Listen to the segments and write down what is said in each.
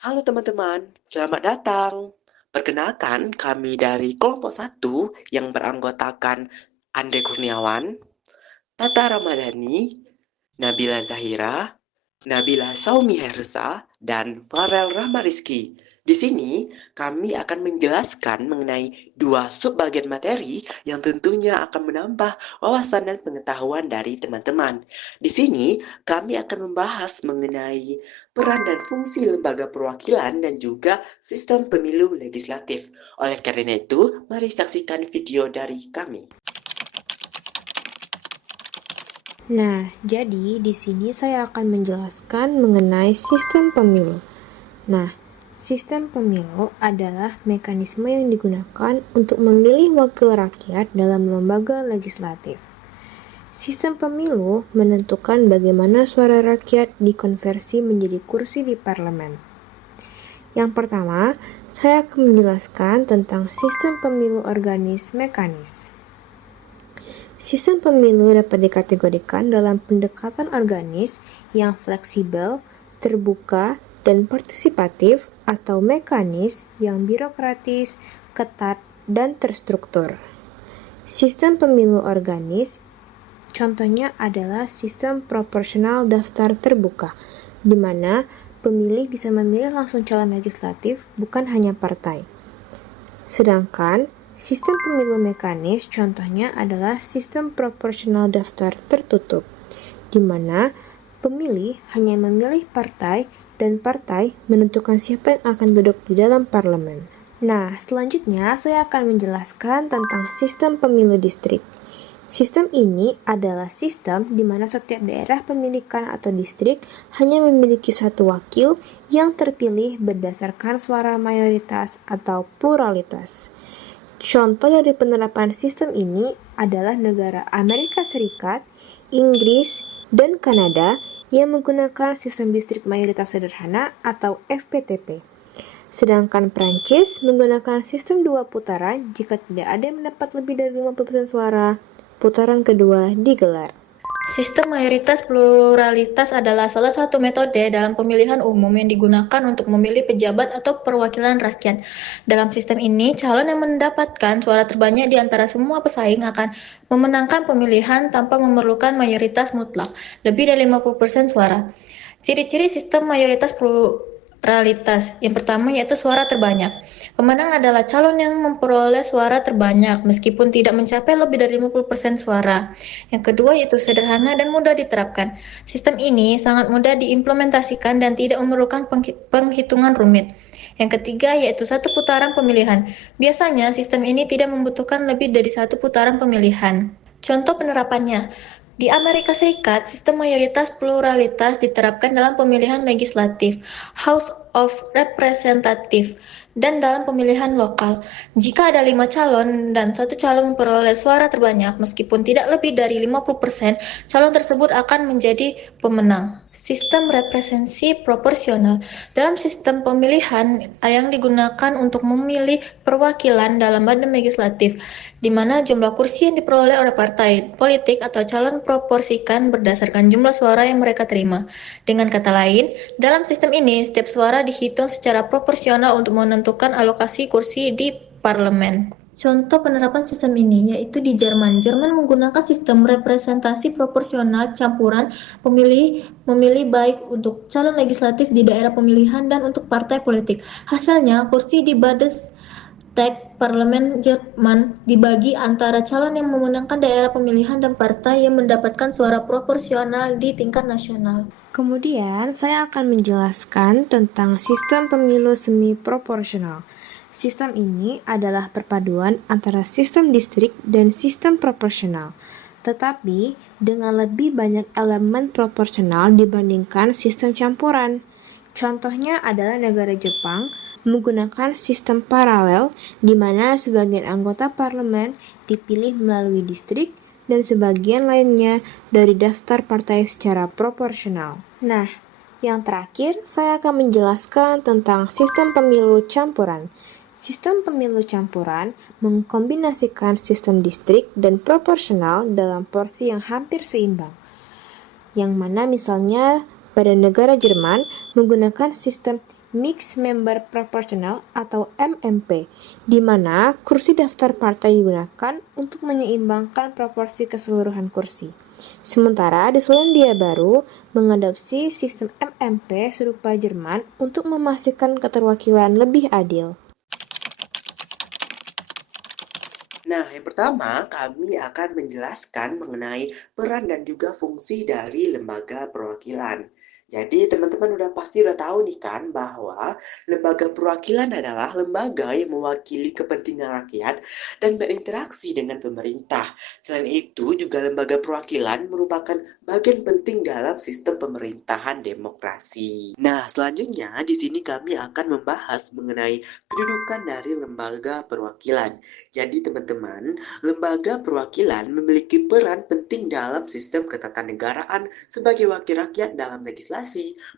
Halo teman-teman, selamat datang. Perkenalkan, kami dari kelompok satu yang beranggotakan Andre Kurniawan, Tata Ramadhani, Nabila Zahira, Nabila Saumi Hersa, dan Farel Rahmariski. Di sini kami akan menjelaskan mengenai dua subbagian materi yang tentunya akan menambah wawasan dan pengetahuan dari teman-teman. Di sini kami akan membahas mengenai peran dan fungsi lembaga perwakilan dan juga sistem pemilu legislatif. Oleh karena itu, mari saksikan video dari kami. Nah, jadi di sini saya akan menjelaskan mengenai sistem pemilu. Nah, sistem pemilu adalah mekanisme yang digunakan untuk memilih wakil rakyat dalam lembaga legislatif. Sistem pemilu menentukan bagaimana suara rakyat dikonversi menjadi kursi di parlemen. Yang pertama, saya akan menjelaskan tentang sistem pemilu organis mekanis. Sistem pemilu dapat dikategorikan dalam pendekatan organis yang fleksibel, terbuka, dan partisipatif atau mekanis yang birokratis, ketat, dan terstruktur. Sistem pemilu organis contohnya adalah sistem proporsional daftar terbuka, di mana pemilih bisa memilih langsung calon legislatif, bukan hanya partai. Sedangkan sistem pemilu mekanis contohnya adalah sistem proporsional daftar tertutup, di mana pemilih hanya memilih partai dan partai menentukan siapa yang akan duduk di dalam parlemen. Nah, selanjutnya saya akan menjelaskan tentang sistem pemilu distrik. Sistem ini adalah sistem di mana setiap daerah pemilikan atau distrik hanya memiliki satu wakil yang terpilih berdasarkan suara mayoritas atau pluralitas. Contoh dari penerapan sistem ini adalah negara Amerika Serikat, Inggris, dan Kanada yang menggunakan sistem distrik mayoritas sederhana atau FPTP. Sedangkan Prancis menggunakan sistem 2 putaran jika tidak ada yang mendapat lebih dari 50% suara. Putaran kedua digelar. Sistem mayoritas pluralitas adalah salah satu metode dalam pemilihan umum yang digunakan untuk memilih pejabat atau perwakilan rakyat. Dalam sistem ini, calon yang mendapatkan suara terbanyak di antara semua pesaing akan memenangkan pemilihan tanpa memerlukan mayoritas mutlak, lebih dari 50% suara. Ciri-ciri sistem mayoritas pluralitas. Yang pertama yaitu suara terbanyak. Pemenang adalah calon yang memperoleh suara terbanyak meskipun tidak mencapai lebih dari 50% suara. Yang kedua yaitu sederhana dan mudah diterapkan. Sistem ini sangat mudah diimplementasikan dan tidak memerlukan penghitungan rumit. Yang ketiga yaitu satu putaran pemilihan. Biasanya sistem ini tidak membutuhkan lebih dari satu putaran pemilihan. Contoh penerapannya, di Amerika Serikat, sistem mayoritas pluralitas diterapkan dalam pemilihan legislatif, House of Representatives, dan dalam pemilihan lokal. Jika ada 5 calon dan satu calon memperoleh suara terbanyak, meskipun tidak lebih dari 50%, calon tersebut akan menjadi pemenang. Sistem representasi proporsional. Dalam sistem pemilihan yang digunakan untuk memilih perwakilan dalam badan legislatif, di mana jumlah kursi yang diperoleh oleh partai politik atau calon proporsikan berdasarkan jumlah suara yang mereka terima. Dengan kata lain, dalam sistem ini, setiap suara dihitung secara proporsional untuk menentukan alokasi kursi di parlemen. Contoh penerapan sistem ini yaitu di Jerman. Jerman menggunakan sistem representasi proporsional campuran memilih baik untuk calon legislatif di daerah pemilihan dan untuk partai politik. Hasilnya, kursi di Bundestag parlemen Jerman dibagi antara calon yang memenangkan daerah pemilihan dan partai yang mendapatkan suara proporsional di tingkat nasional. Kemudian, saya akan menjelaskan tentang sistem pemilu semi proporsional. Sistem ini adalah perpaduan antara sistem distrik dan sistem proporsional, tetapi dengan lebih banyak elemen proporsional dibandingkan sistem campuran. Contohnya adalah negara Jepang menggunakan sistem paralel di mana sebagian anggota parlemen dipilih melalui distrik dan sebagian lainnya dari daftar partai secara proporsional. Nah, yang terakhir saya akan menjelaskan tentang sistem pemilu campuran. Sistem pemilu campuran mengkombinasikan sistem distrik dan proporsional dalam porsi yang hampir seimbang. Yang mana misalnya pada negara Jerman menggunakan sistem Mixed Member Proportional atau MMP, di mana kursi daftar partai digunakan untuk menyeimbangkan proporsi keseluruhan kursi. Sementara di Selandia Baru mengadopsi sistem MMP serupa Jerman untuk memastikan keterwakilan lebih adil. Nah, yang pertama kami akan menjelaskan mengenai peran dan juga fungsi dari lembaga perwakilan. Jadi teman-teman pasti udah tahu nih kan bahwa lembaga perwakilan adalah lembaga yang mewakili kepentingan rakyat dan berinteraksi dengan pemerintah. Selain itu juga lembaga perwakilan merupakan bagian penting dalam sistem pemerintahan demokrasi. Nah, selanjutnya di sini kami akan membahas mengenai kedudukan dari lembaga perwakilan. Jadi teman-teman, lembaga perwakilan memiliki peran penting dalam sistem ketatanegaraan sebagai wakil rakyat dalam legislasi,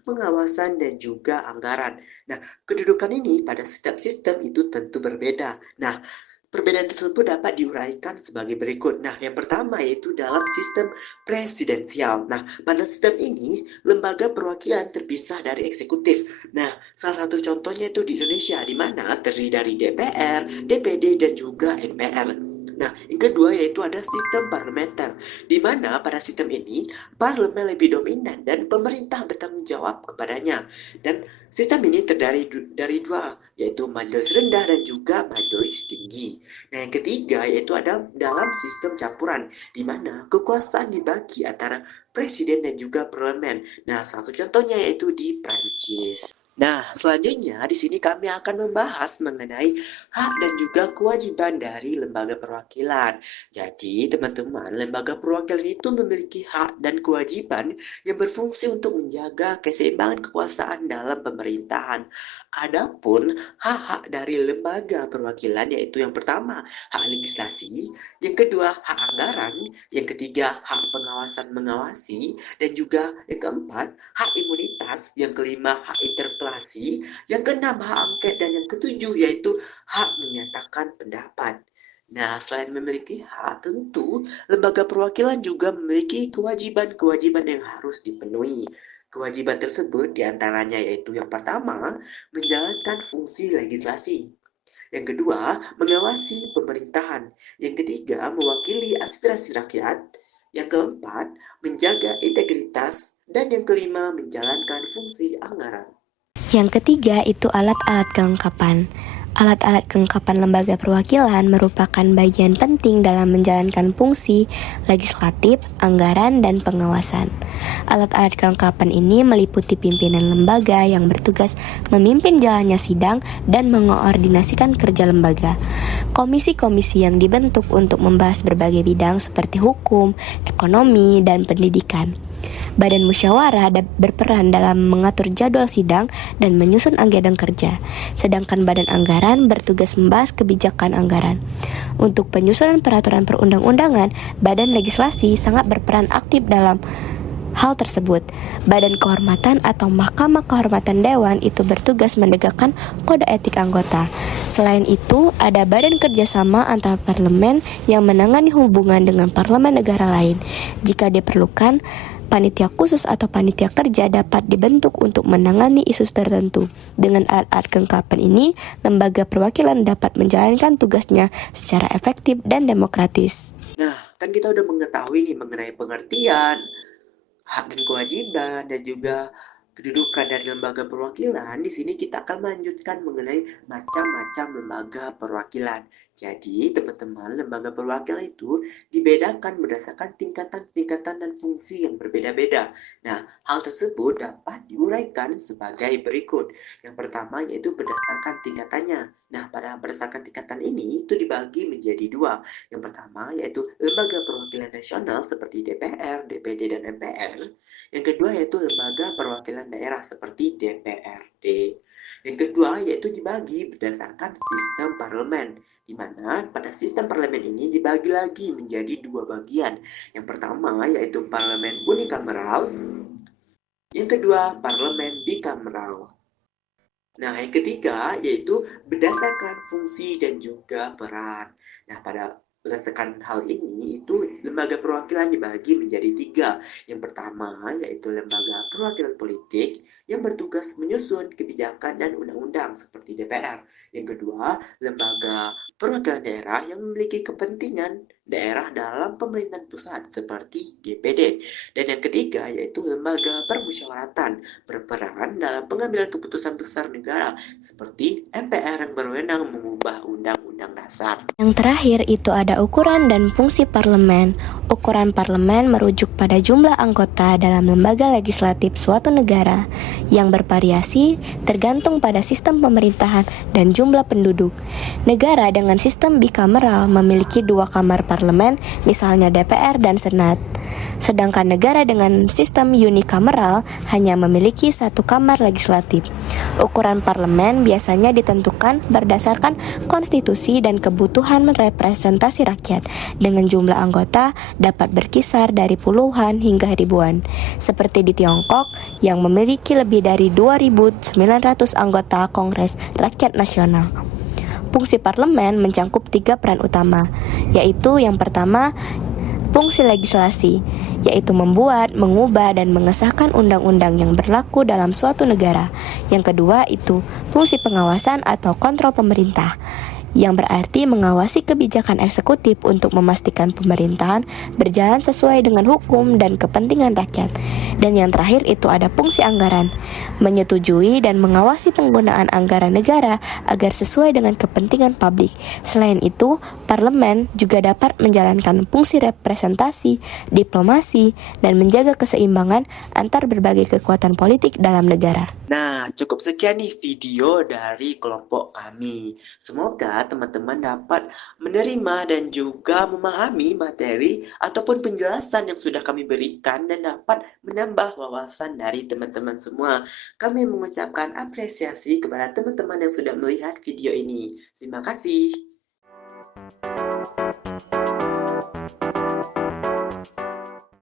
pengawasan, dan juga anggaran. Nah, kedudukan ini pada setiap sistem itu tentu berbeda. Nah, perbedaan tersebut dapat diuraikan sebagai berikut. Nah, yang pertama yaitu dalam sistem presidensial. Nah, pada sistem ini, lembaga perwakilan terpisah dari eksekutif. Nah, salah satu contohnya itu di Indonesia, di mana terdiri dari DPR, DPD, dan juga MPR. Nah, yang kedua yaitu ada sistem parlementer, di mana pada sistem ini, parlemen lebih dominan dan pemerintah bertanggung jawab kepadanya. Dan sistem ini terdiri dari dua, yaitu majelis rendah dan juga majelis tinggi. Nah, yang ketiga yaitu ada dalam sistem campuran, di mana kekuasaan dibagi antara presiden dan juga parlemen. Nah, satu contohnya yaitu di Prancis. Nah, selanjutnya di sini kami akan membahas mengenai hak dan juga kewajiban dari lembaga perwakilan. Jadi, teman-teman, lembaga perwakilan itu memiliki hak dan kewajiban yang berfungsi untuk menjaga keseimbangan kekuasaan dalam pemerintahan. Adapun hak-hak dari lembaga perwakilan yaitu yang pertama, hak legislasi, yang kedua, hak anggaran, yang ketiga, hak pengawasan mengawasi, dan juga yang keempat, hak imunitas, yang kelima hak interpelasi, yang keenam hak angket, dan yang ketujuh yaitu hak menyatakan pendapat. Nah, selain memiliki hak, tentu lembaga perwakilan juga memiliki kewajiban-kewajiban yang harus dipenuhi. Kewajiban tersebut diantaranya yaitu yang pertama, menjalankan fungsi legislasi. Yang kedua, mengawasi pemerintahan. Yang ketiga, mewakili aspirasi rakyat. Yang keempat, menjaga integritas. Dan yang kelima, menjalankan fungsi anggaran. Yang ketiga itu alat-alat kelengkapan. Alat-alat kelengkapan lembaga perwakilan merupakan bagian penting dalam menjalankan fungsi legislatif, anggaran, dan pengawasan. Alat-alat kelengkapan ini meliputi pimpinan lembaga yang bertugas memimpin jalannya sidang dan mengoordinasikan kerja lembaga. Komisi-komisi yang dibentuk untuk membahas berbagai bidang seperti hukum, ekonomi, dan pendidikan. Badan musyawarah berperan dalam mengatur jadwal sidang dan menyusun agenda kerja, sedangkan badan anggaran bertugas membahas kebijakan anggaran. Untuk penyusunan peraturan perundang-undangan, badan legislasi sangat berperan aktif dalam hal tersebut. Badan kehormatan atau Mahkamah Kehormatan Dewan itu bertugas menegakkan kode etik anggota. Selain itu, ada badan kerjasama antar parlemen yang menangani hubungan dengan parlemen negara lain. Jika diperlukan, panitia khusus atau panitia kerja dapat dibentuk untuk menangani isu tertentu. Dengan alat-alat kelengkapan ini, lembaga perwakilan dapat menjalankan tugasnya secara efektif dan demokratis. Nah, kan kita udah mengetahui nih mengenai pengertian, hak dan kewajiban, dan juga kedudukan dari lembaga perwakilan. Di sini kita akan melanjutkan mengenai macam-macam lembaga perwakilan. Jadi, teman-teman, lembaga perwakilan itu dibedakan berdasarkan tingkatan-tingkatan dan fungsi yang berbeda-beda. Nah, hal tersebut dapat diuraikan sebagai berikut. Yang pertama yaitu berdasarkan tingkatannya. Nah, berdasarkan tingkatan ini itu dibagi menjadi dua. Yang pertama yaitu lembaga perwakilan nasional seperti DPR, DPD, dan MPR. Yang kedua yaitu lembaga perwakilan daerah seperti DPRD. Yang kedua yaitu dibagi berdasarkan sistem parlemen, di mana pada sistem parlemen ini dibagi lagi menjadi dua bagian. Yang pertama yaitu parlemen unikameral, yang kedua parlemen bikameral. Nah, yang ketiga yaitu berdasarkan fungsi dan juga peran. Nah, pada Berdasarkan hal ini, itu lembaga perwakilan dibagi menjadi 3. Yang pertama yaitu lembaga perwakilan politik yang bertugas menyusun kebijakan dan undang-undang seperti DPR. Yang kedua, lembaga perwakilan daerah yang memiliki kepentingan daerah dalam pemerintahan pusat seperti DPD. Dan yang ketiga yaitu lembaga permusyawaratan berperan dalam pengambilan keputusan besar negara seperti MPR yang berwenang mengubah undang-undang dasar. Yang terakhir itu ada ukuran dan fungsi parlemen. Ukuran parlemen merujuk pada jumlah anggota dalam lembaga legislatif suatu negara yang bervariasi tergantung pada sistem pemerintahan dan jumlah penduduk. Negara dengan sistem bikameral memiliki 2 kamar parlemen, misalnya DPR dan Senat. Sedangkan negara dengan sistem unikameral hanya memiliki 1 kamar legislatif. Ukuran parlemen biasanya ditentukan berdasarkan konstitusi dan kebutuhan representasi rakyat, dengan jumlah anggota dapat berkisar dari puluhan hingga ribuan. Seperti di Tiongkok yang memiliki lebih dari 2.900 anggota Kongres Rakyat Nasional. Fungsi parlemen mencakup 3 peran utama, yaitu yang pertama, fungsi legislasi, yaitu membuat, mengubah, dan mengesahkan undang-undang yang berlaku dalam suatu negara. Yang kedua itu fungsi pengawasan atau kontrol pemerintah, yang berarti mengawasi kebijakan eksekutif untuk memastikan pemerintahan berjalan sesuai dengan hukum dan kepentingan rakyat. Dan yang terakhir itu ada fungsi anggaran, menyetujui dan mengawasi penggunaan anggaran negara agar sesuai dengan kepentingan publik. Selain itu, parlemen juga dapat menjalankan fungsi representasi, diplomasi, dan menjaga keseimbangan antar berbagai kekuatan politik dalam negara. Nah, cukup sekian nih video dari kelompok kami. Semoga teman-teman dapat menerima dan juga memahami materi ataupun penjelasan yang sudah kami berikan dan dapat menambah wawasan dari teman-teman semua. Kami mengucapkan apresiasi kepada teman-teman yang sudah melihat video ini. Terima kasih.